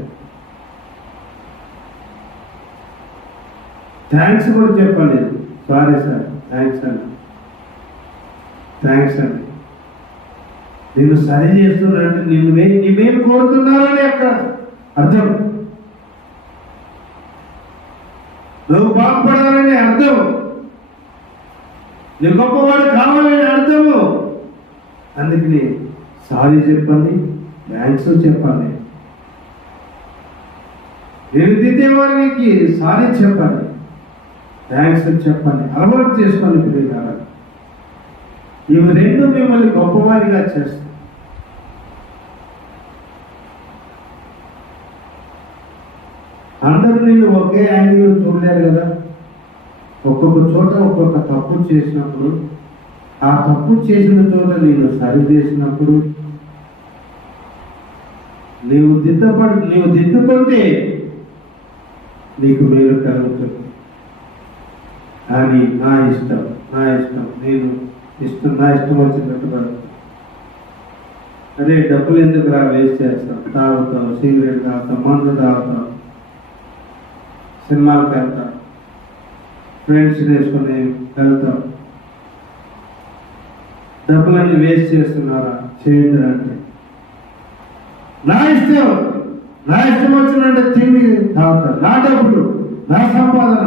థ్యాంక్స్ కూడా చెప్పండి, సారీ సార్, థ్యాంక్స్ అండి, థ్యాంక్స్ అండి. నేను సరి చేస్తున్నట్టు నిన్ను నీ మేలు కోరుతున్నారని అక్కడ అర్థం. నువ్వు బాగుపడాలని అర్థం, నీ గొప్పవాడు కావాలని అర్థము. అందుకని సారీ చెప్పండి, థ్యాంక్స్ చెప్పండి. నేను దిద్దేవారికి సారీ చెప్పండి, థ్యాంక్స్ చెప్పండి. అలవాటు చేసుకోండి పిల్లలు. ఇవి రెండు మిమ్మల్ని గొప్పవారిగా చేస్తాయి. అందరూ నిన్ను ఒకే యాంగిల్లో చూడలేరు కదా. ఒక్కొక్క చోట ఒక్కొక్క తప్పు చేసినప్పుడు, ఆ తప్పు చేసిన చోట నేను సరి చేసినప్పుడు, నీవు దిద్దుకుంటే నీకు మేలు కలుగుతుంది. కానీ నా ఇష్టం నేను నా ఇష్టం వచ్చినట్టు పడుతుంది. అదే డబ్బులు ఎందుకు వేస్ట్ చేస్తాం? తాగుతాం, సిగరెట్ తాగుతాం, మందు తాగుతాం, సినిమాలకు వెళ్తాం, ఫ్రెండ్స్ వేసుకొని వెళ్తాం. డబ్బులన్నీ వేస్ట్ చేస్తున్నారా? చేయదు. అంటే నా ఇష్టం వచ్చినట్టు తిండి తాగుతారు, నా డబ్బులు, నా సంపాదన,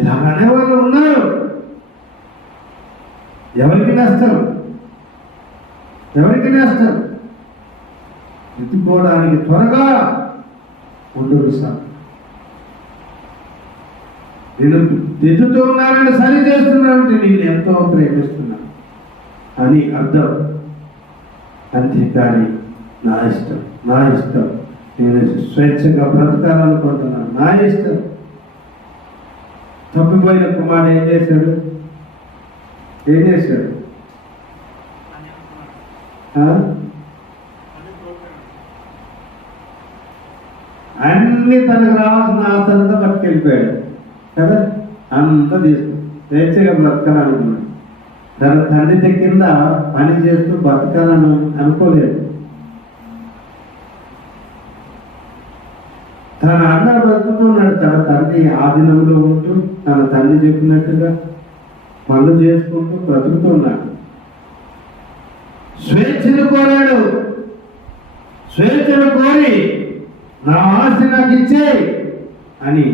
ఇలా అనేవాళ్ళు ఉన్నారు. ఎవరికి నష్టం? ఎత్తుకోవడానికి త్వరగా ఉండదు సార్. నేను దిద్దుతూ ఉన్నానని సరి చేస్తున్నానంటే నేను ఎంతో ప్రేమిస్తున్నాను అని అర్థం. అంతేకాని నా ఇష్టం నేను స్వేచ్ఛగా బ్రతకాలనుకుంటున్నాను, నా ఇష్టం. తప్పిపోయిన కుమారుడు ఏం చేశాడు? అన్ని తనకు రావాల్సిన ఆస్తంతా పట్టుకెళ్ళిపోయాడు కదా. అంతా తీసుకు స్వేచ్ఛగా బ్రతకాలనుకున్నాడు. తన తండ్రి కింద పని చేస్తూ బతకాలని అనుకోలేదు. తన అన్న బ్రతుకుతున్నాడు. తన తండ్రి ఆధీనంలో ఉంటూ తన తండ్రి చెప్పినట్టుగా పనులు చేసుకుంటూ బ్రతుకుతున్నాడు. స్వేచ్ఛను కోరి నా ఆస్తి నాకు ఇచ్చే అని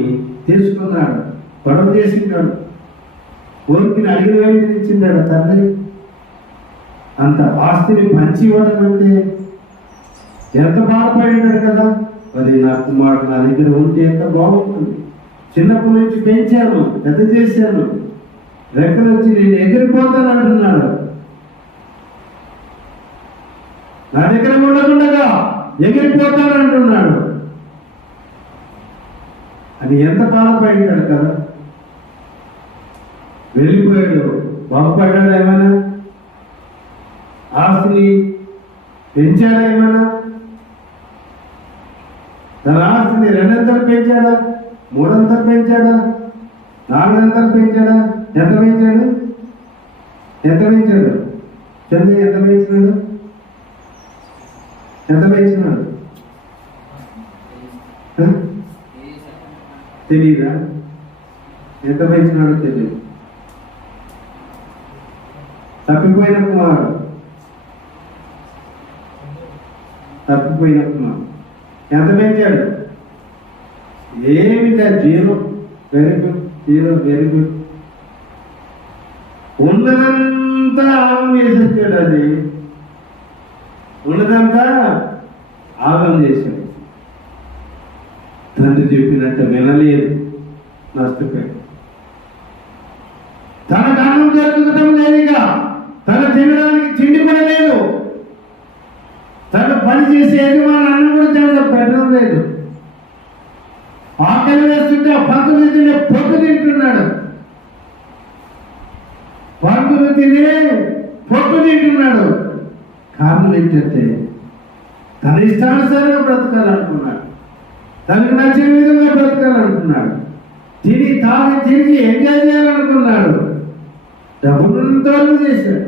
తీసుకున్నాడు. గొడవ చేసింటాడు, కోరికని అడిగిన వెంటనే ఇచ్చింటాడు తండ్రి. అంత ఆస్తిని పంచి ఇవ్వడం అంటే ఎంత బాధపడినాడు కదా. మరి నా కుమారుడు నా దగ్గర ఉంటే ఎంత బాగుంటుంది. చిన్నప్పటి నుంచి పెంచాను, పెద్ద చేశాను, రెక్కలు వచ్చి నేను ఎగిరిపోతాను అంటున్నాడు. నా దగ్గర ఉండకుండా ఎగిరిపోతాను అంటున్నాడు అని ఎంత బాధపడినాడు కదా. వెళ్ళిపోయాడు. బాగుపడ్డాడు ఏమైనా? ఆస్తిని పెంచాడా ఏమైనా? తన ఆస్తిని 2 అంతలు పెంచాడా? 3 అంతలు పెంచాడా? 4 అంతలు పెంచాడా? ఎంత పెంచాడు? చంద్ర ఎంత పెంచినాడు? తెలీదా? ఎంత పెంచినాడో తెలియదు. తప్పిపోయిన కుమారుడు ఎంత పెంచాడు? ఏమిటా? 0. Very good. ఉన్నదంతా ఆగం చేసేసాడు. అది ఉన్నదంతా ఆగం చేశాడు. తండ్రి చెప్పినట్టు వినలేదు, నష్టపోయాడు. తనకు అన్నం దొరకడం లేదుగా, తన తినడానికి తిండి కూడా లేదు, తను పని చేసే యజమాని అన్నం కూడా పెట్టడం లేదు. ఆకలి వేస్తుంటే ఆ పంతులు తినే పొట్టు తింటున్నాడు. కారణం ఏంటంటే తన ఇష్టానుసారంగా బ్రతకాలనుకున్నాడు, తనకు నచ్చిన విధంగా బ్రతకాలనుకున్నాడు, తిరిగి ఎంజాయ్ చేయాలనుకున్నాడు. డబ్బులంత వరకు చేశాడు,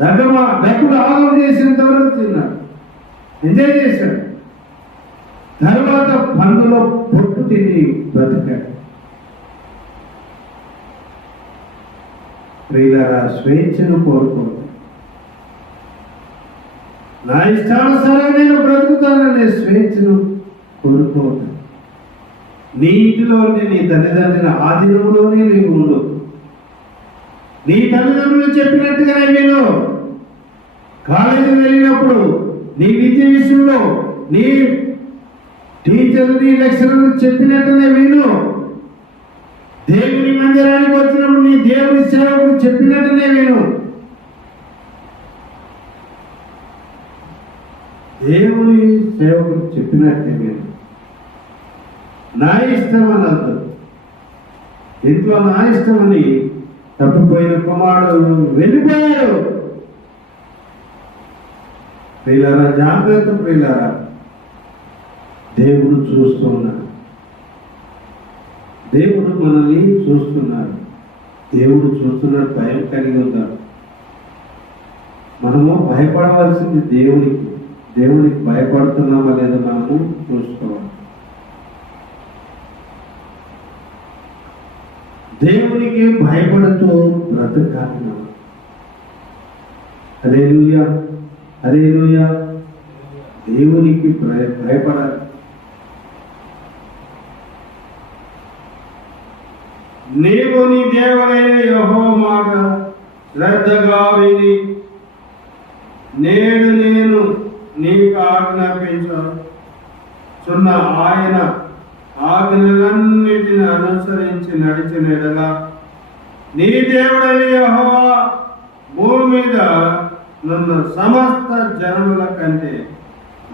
డబ్బులు ఆగం చేసినంత వరకు తిన్నాడు, ఎంజాయ్ చేశాడు. తర్వాత పందులో పొట్టు తిని బ్రతికాడు. ప్రియులారా, స్వేచ్ఛను కోరుకోవద్దు. నా ఇష్టానుసారంగా నేను బ్రతుకుతాననే స్వేచ్ఛను కోరుకోవద్దు. నీ ఇంటిలో ఉంటే నీ తల్లిదండ్రుల ఆధీనంలోనే నీవు ఉండు. నీ తల్లిదండ్రులు చెప్పినట్టుగానే విను. కాలేజీకి వెళ్ళినప్పుడు నీ విద్య విషయంలో నీ టీచర్లు నీ లెక్చరర్లు చెప్పినట్టునే విను. దేవుని మందిరానికి వచ్చినప్పుడు నీ దేవుని సేవకుడు చెప్పినట్టునే విను. దేవుని సేవకుడు చెప్పినట్టే విను. నా ఇష్టం అనద్దు. ఇంట్లో నా ఇష్టమని తప్పిపోయిన కుమారుడు వెళ్ళిపోయాడు. ప్రియులారా, జాగ్రత్త ప్రియులారా, దేవుడు చూస్తున్నాడు. దేవుడు మనల్ని చూస్తున్నాడు. దేవుడు చూస్తున్నాడు. భయం కలిగి ఉంటాడు. మనము భయపడవలసింది దేవునికి. దేవునికి భయపడుతున్నామా లేదా మనము చూసుకోవాలి. దేవునికి భయపడుతూ బ్రతకాలి. హల్లెలూయా, హల్లెలూయా. దేవునికి భయపడాలి. నీవు నీ దేవుడైన యెహోవా మాట శ్రద్ధగా విని నేడు నేను నీకు ఆజ్ఞాపించుచున్న ఆయన ఆజ్ఞలన్నిటిని అనుసరించి నడిచిన ఎడల నీ దేవుడైన యెహోవా భూమి మీద నున్న సమస్త జనముల కంటే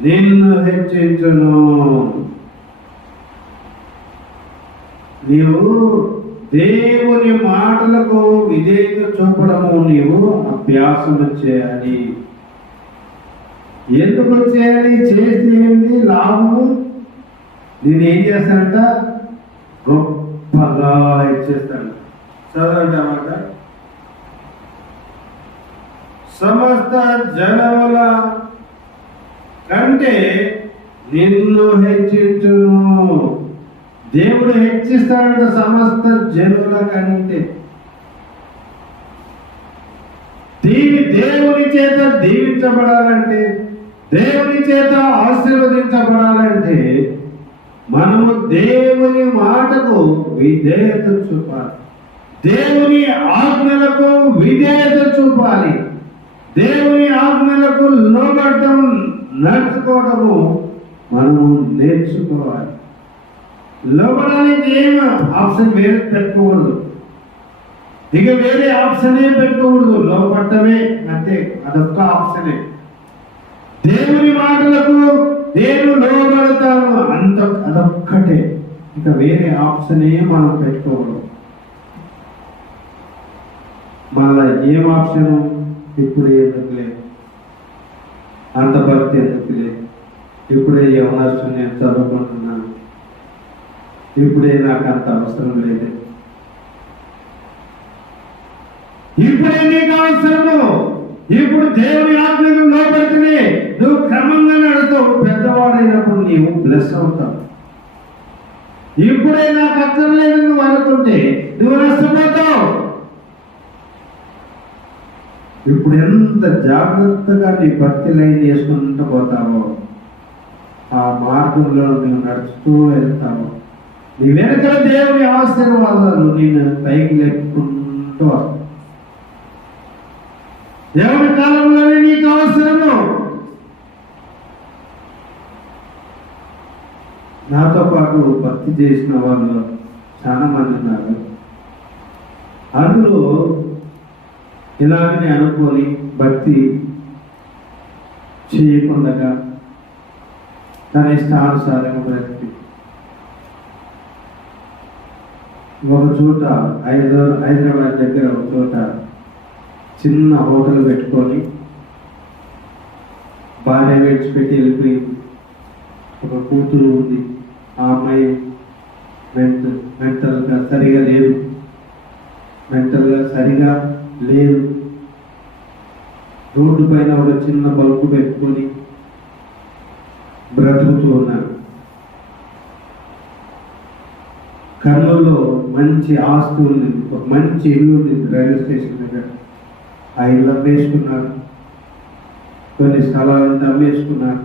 నిన్ను హెచ్చించును. నీవు దేవుని మాటలకు విధేయత చూపడము నీవు అభ్యాసము చేయాలి. ఎందుకు చేయాలి? చేస్తే ఏంటి లాభము? నేను ఏం చేస్తానంట? గొప్పగా ఇచ్చేస్తాను. చదవండి అన్నమాట. సమస్త జనముల కంటే నిన్ను హెచ్చించును. దేవుడు హెచ్చిస్తాడంట సమస్త జనుల కంటే. దేవుని చేత దీవించబడాలంటే, దేవుని చేత ఆశీర్వదించబడాలంటే మనము దేవుని మాటకు విధేయత చూపాలి. దేవుని ఆజ్ఞలకు విధేయత చూపాలి. దేవుని ఆజ్ఞలకు లోబడటం, నడుచుకోవడము మనము నేర్చుకోవాలి. లోబడానికి ఏం ఆప్షన్ వేరే పెట్టుకోకూడదు. ఇక వేరే ఆప్షనే పెట్టుకోకూడదు. లోపడటమే అంతే, అదొక్క ఆప్షనే. దేవుని మాటలకు నేను లోబడతాను అదొక్కటే. ఇక వేరే ఆప్షనే మనం పెట్టుకోకూడదు. మళ్ళా ఏం ఆప్షను? ఇప్పుడే ఎందుకులే, అంత భక్తి ఎందుకులే, ఇప్పుడే యవనస్తుని నేను చదువుకుంటున్నాను, ఇప్పుడే నాకు అంత అవసరం లేదు, ఇప్పుడే నీకు అవసరము. ఇప్పుడు దేవుని ఆజ్ఞకు లోబడితేనే నువ్వు క్రమంగా నడుస్తావు. పెద్దవాడైనప్పుడు నీవు బ్లెస్ అవుతావు. ఇప్పుడే నాకు అక్కర్లేదు నువ్వు అనుకుంటే నువ్వు నష్టపోతావు. ఇప్పుడు ఎంత జాగ్రత్తగా నీ భక్తి లైన్ చేసుకుంటూ పోతావో ఆ మార్గంలో నువ్వు నడుస్తూ వెళ్తావు. నీ వెనకాల దేవుని ఆశీర్వాదాలు నేను పైకి లేపుకుంటూ వస్తావు. దేవుని కాలంలోనే నీకు అవసరము. నాతో పాటు భక్తి చేసిన వాళ్ళు చాలా మంది ఉన్నారు. అందులో ఇలాగనే అనుకొని భక్తి చేయకుండా తన ఇష్టానుసారంగా బ్రతికి ఒక చోట హైదరాబాద్ దగ్గర ఒక చోట చిన్న హోటల్ పెట్టుకొని భార్య విడిచిపెట్టి వెళ్ళిపోయింది. ఒక కూతురు ఉంది. ఆ అమ్మాయి మెంటల్గా సరిగా లేదు. రోడ్డు పైన ఒక చిన్న బల్బు పెట్టుకొని బ్రతుకుతూ ఉన్నారు. కర్నూలులో మంచి ఆస్తి ఉంది, ఒక మంచి ఇల్లు ఉంది రైల్వే స్టేషన్ దగ్గర. ఆ ఇల్లు అమ్మేసుకున్నారు, కొన్ని స్థలాలను అమ్మేసుకున్నారు,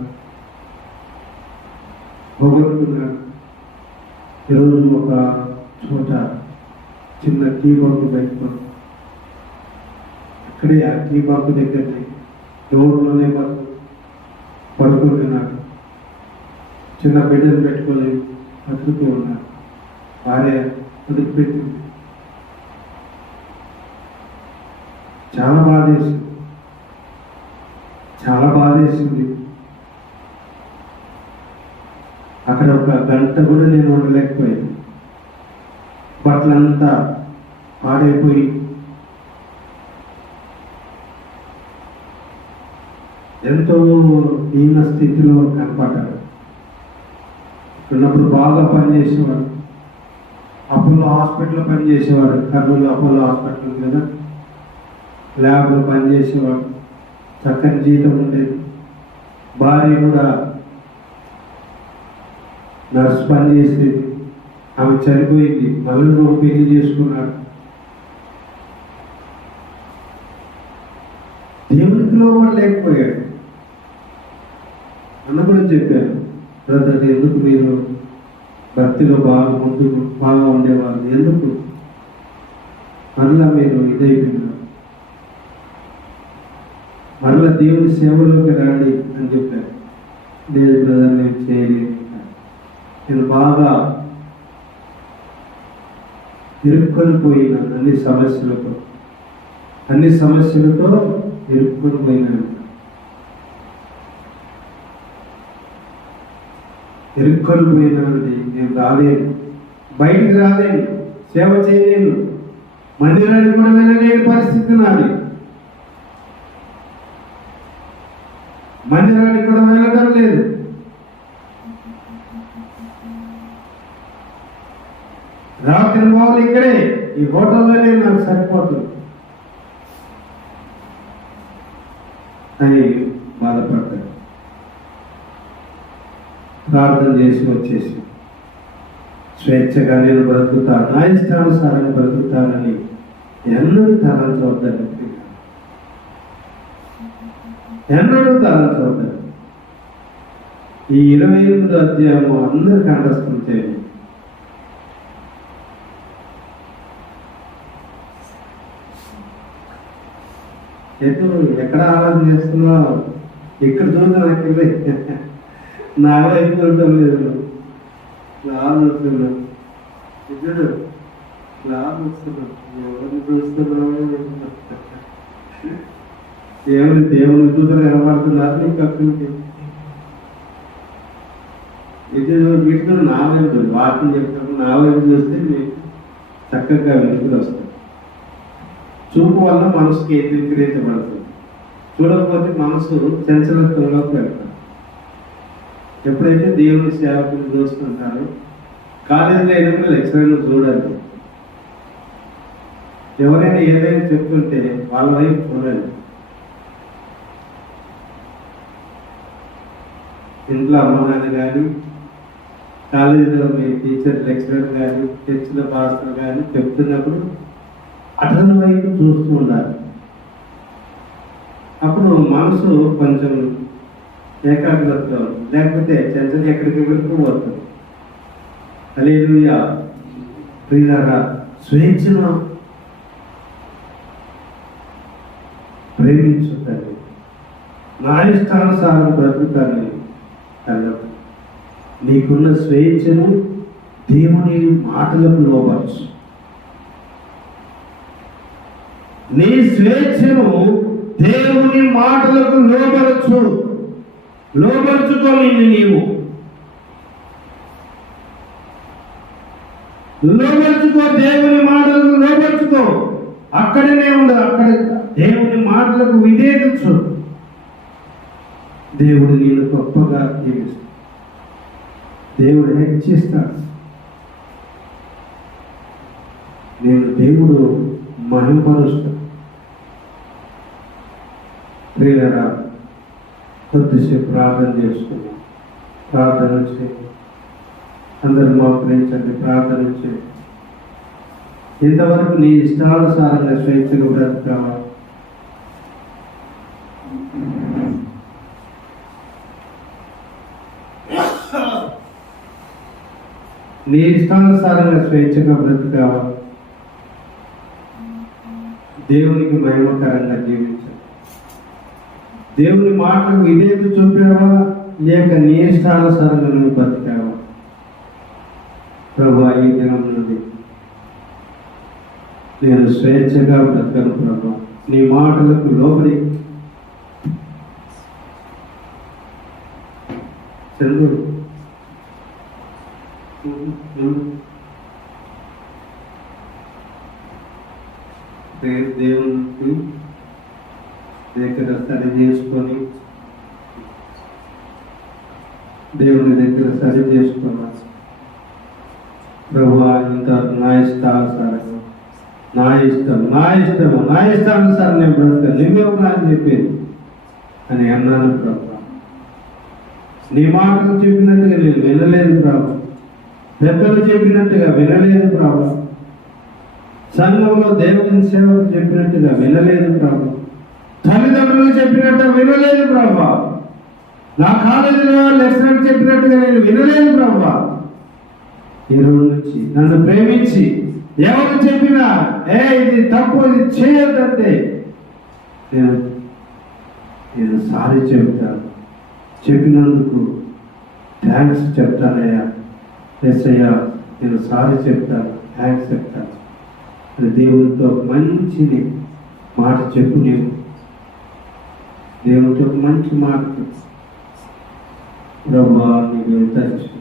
పోగొట్టుకున్నారు. ఈరోజు ఒక చోట చిన్న టీ బంకు పెట్టుకొని అక్కడే ఆ టీ బంకు దగ్గరనే రోడ్లోనే పడుకుంటున్నాడు. చిన్న బిడ్డను పెట్టుకొని బతుకుతూ ఉన్నాడు. భార్య వదిలిపెట్టింది. చాలా బాధేసింది, చాలా బాధేసింది. అక్కడ ఒక గంట కూడా నేను ఉండలేకపోయాను. బట్టలంతా పాడైపోయి ఎంతో దీన స్థితిలో కనపడ్డాడు. ఉన్నప్పుడు బాగా పనిచేసేవాడు. అపోలో హాస్పిటల్లో పనిచేసేవాడు. కర్నూలు అపోలో హాస్పిటల్ కదా, ల్యాబ్లో పనిచేసేవాడు. చక్కని జీతం ఉండేది. భార్య కూడా నర్సు పని చేసేది. ఆమె చనిపోయింది. మళ్ళీ నువ్వు పెళ్లి చేసుకున్నాడు. దేవునికి లోబడి లేకపోయాడు. అన్న కూడా చెప్పాను, బ్రదర్ ఎందుకు మీరు భక్తిలో బాగా ఉండేవాళ్ళు, ఎందుకు మరలా మీరు ఇదైపోయినారు, మరలా దేవుని సేవలోకి రండి అని చెప్పారు. లేదు బ్రదర్ నేను చేయలేదు, నేను బాగా ఇరుక్కొని పోయినా అన్ని సమస్యలతో ఇరుక్కొని పోయినాను. ఇరుక్కొని పోయినానండి. నేను రాలేను, బయటికి రాలేను, సేవ చేయలేను, మందిరానికి కూడా వెళ్ళలేని పరిస్థితి నాది. మందిరానికి కూడా వెళ్ళడం లేదు. రాత్రి బాబులు ఇక్కడే ఈ హోటల్లోనే నాకు సరిపోతుంది అని బాధపడతాడు. ప్రార్థన చేసి వచ్చేసి స్వేచ్ఛగా నేను బ్రతుకుతాను, నా ఇష్టానుసారంగా బ్రతుకుతానని ఎన్నడూ తలంచవద్దండి. ఎన్నడూ తలంచవద్దండి. ఈ 28వ అధ్యాయము అందరికీ అండర్స్టాండ్ చేయండి. ఎక్కడ ఆలోచన చేస్తున్నావు? ఇక్కడ చూద్దాం, నాకు నా వైపు ఉండటం లేదు. ఆలోచన ఇద్దరు ఆలోచన ఎవరిని చూస్తున్నావు? దేవుని చూసిన కనబడుతున్నారు నీకు అక్కడికి. వీటిలో నా వైపు వాటిని చెప్తాను. నా వైపు చూస్తే మీకు చక్కగా వెలుగులు వస్తాయి. చూపు వల్ల మనసుకి ఏకీకరించబడుతుంది. చూడకపోతే మనసు చంచలత్వంలోకి వెళ్తారు. ఎప్పుడైతే దేవుని సేవకులు చూస్తుంటారో, కాలేజీలో అయినప్పుడు లెక్చరర్లు చూడాలి. ఎవరైనా ఏదైనా చెప్తుంటే వాళ్ళ వైపు చూడండి. ఇంట్లో అమ్మగారు కానీ, కాలేజీలో మీ టీచర్ లెక్చరర్ కానీ, చర్చిలో పాస్టర్ కానీ చెప్తున్నప్పుడు అతని వైపు చూస్తూ ఉండాలి. అప్పుడు మనసు కొంచెం ఏకాగ్రతతో, లేకపోతే చంచల ఎక్కడికి వెళ్ళిపోతుంది. హల్లెలూయా. ప్రియులారా, స్వేచ్ఛను ప్రేమించుతాను, నా ఇష్టానుసారం బ్రతుకుతానని అన్నప్పుడు నీకున్న స్వేచ్ఛను దేవుని మాటలకు లోపరచు. నీ స్వేచ్ఛను దేవుని మాటలకు లోపరుచుకొని నీవు లోపరుచుకో. దేవుని మాటలకు లోపరుచుకో. అక్కడనే ఉండదు, అక్కడ దేవుని మాటలకు విధేయించు. దేవుడు నేను గొప్పగా దీవిస్తాడు. దేవుడు హెచ్చిస్తాడు. నేను దేవుడు మహిమపరుస్తాడు. ప్రియులారా, కొద్దిసేపు ప్రార్థన చేసుకున్నాం. ప్రార్థన చేయండి. అందరూ మోకరించండి, ప్రార్థన చేయండి. ఇంతవరకు నీ ఇష్టానుసారంగా స్వేచ్ఛగా బ్రతకావా? నీ ఇష్టానుసారంగా స్వేచ్ఛగా బ్రతకావా, దేవునికి మహిమకరంగా జీవించాలి. దేవుని మాటలకు విధేయత చూపావా, లేక నీ ఇష్టానుసారంగా నువ్వు బ్రతికావా? ప్రభా, ఈ దినం నుండి నేను స్వేచ్ఛగా బ్రతకను ప్రభా, నీ మాటలకు లోబడి. చంద్రుడు దేవునికి దగ్గర సరి చేసుకొని, దేవుని దగ్గర సరి చేసుకోవాలి. ప్రభువా, ఇంత నా ఇష్టానుసారంగా, నా ఇష్టానుసారం నేను బ్రతకాలి, నువ్వెవరు నాకు చెప్పేది అని అన్నాను ప్రభు. నీ మాటలు చెప్పినట్టుగా నేను వినలేదు ప్రభు, పెద్దలు చెప్పినట్టుగా వినలేదు ప్రభు, సంఘంలో దేవుని సేవకు చెప్పినట్టుగా వినలేదు ప్రభు, తల్లిదండ్రులు చెప్పినట్టు వినలేదు ప్రభు, నా కాలేజీలో లెక్చరర్ చెప్పినట్టుగా నేను వినలేదు ప్రభు. ఈ రోజు నుంచి నన్ను ప్రేమించి ఎవరు చెప్పినా ఇది తప్పు, ఇది చేయొద్దంటే నేను సారీ చెప్తాను. చెప్పినందుకు థ్యాంక్స్ చెప్తానయ్యా, ఎస్ అయ్యా, నేను సారీ చెప్తాను, థ్యాంక్స్ చెప్తాను అని దేవునితో మంచిది మాట చెప్పు. నేను దేవునితో మంచి మాట చెప్పు. బ్రహ్మా, నీకు దర్శించు.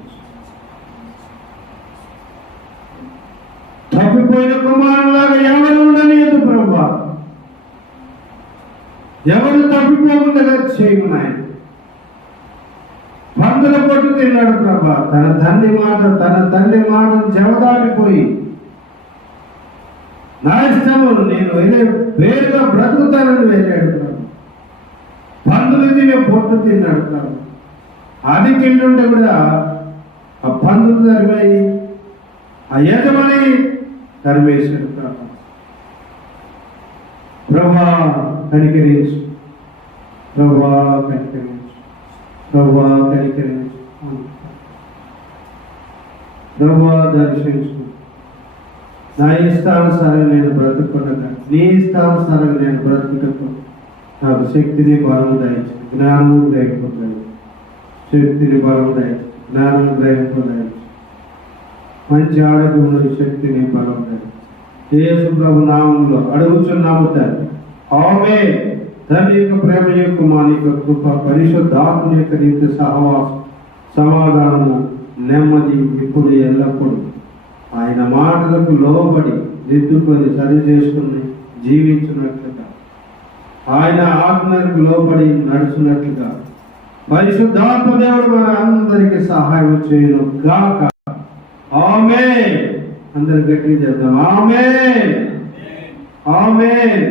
తప్పిపోయిన కుమారులాగా ఎవరు ఉండలేదు ప్రభా, ఎవరు తప్పిపోకుండా చేయము నాయన. పందుల పొట్టు తిన్నాడు ప్రభా, తన తండ్రి మాట జవదాటిపోయి నా ఇష్టము నేను వేరుగా బ్రతుకుతానని వెళ్ళాడు ప్రభు. పందులు తినే పొట్టు తిన్నాడు ప్రభు. అది తింటుంటే కూడా ఆ పందులు తరిమాయి, ఆ యజమాని తరిమేశాడు ప్రభు. ప్రభా కనికరించు, ప్రభా కనికరించు, ప్రభా కనికరించు, ప్రభా దర్శించు. నా ఇష్టానుసారం నేను బ్రతుకునగా, నీ ఇష్టానుసారం నేను బ్రతుకుటకు నాకు శక్తిని బలం దయచు, జ్ఞానం గ్రహింపదయచు. శక్తిని బలం దయచు, జ్ఞానం గ్రహింపదయచు. మంచి ఆరోగ్యముల శక్తిని బలం దయచు. యేసు ప్రభు నామములో అడుగుచున్నాము తండ్రి, ఆమేన్. తండ్రి యొక్క ప్రేమ యొక్క మానిక కృప, పరిశుద్ధాత్మ యొక్క నిత్య సహవాసం, సమాధానము, నెమ్మది ఇప్పుడు ఎల్లప్పుడూ ఆయన మాటలకు లోబడి దిద్దుకొని సరి చేసుకుని జీవించినట్లుగా, ఆయన ఆజ్ఞలకు లోబడి నడుచున్నట్లుగా పరిశుద్ధాత్మ దేవుడు మన అందరికీ సహాయం చేయను గాక. ఆమేన్. అందరు గట్టిగా చేద్దాం. ఆమేన్, ఆమేన్.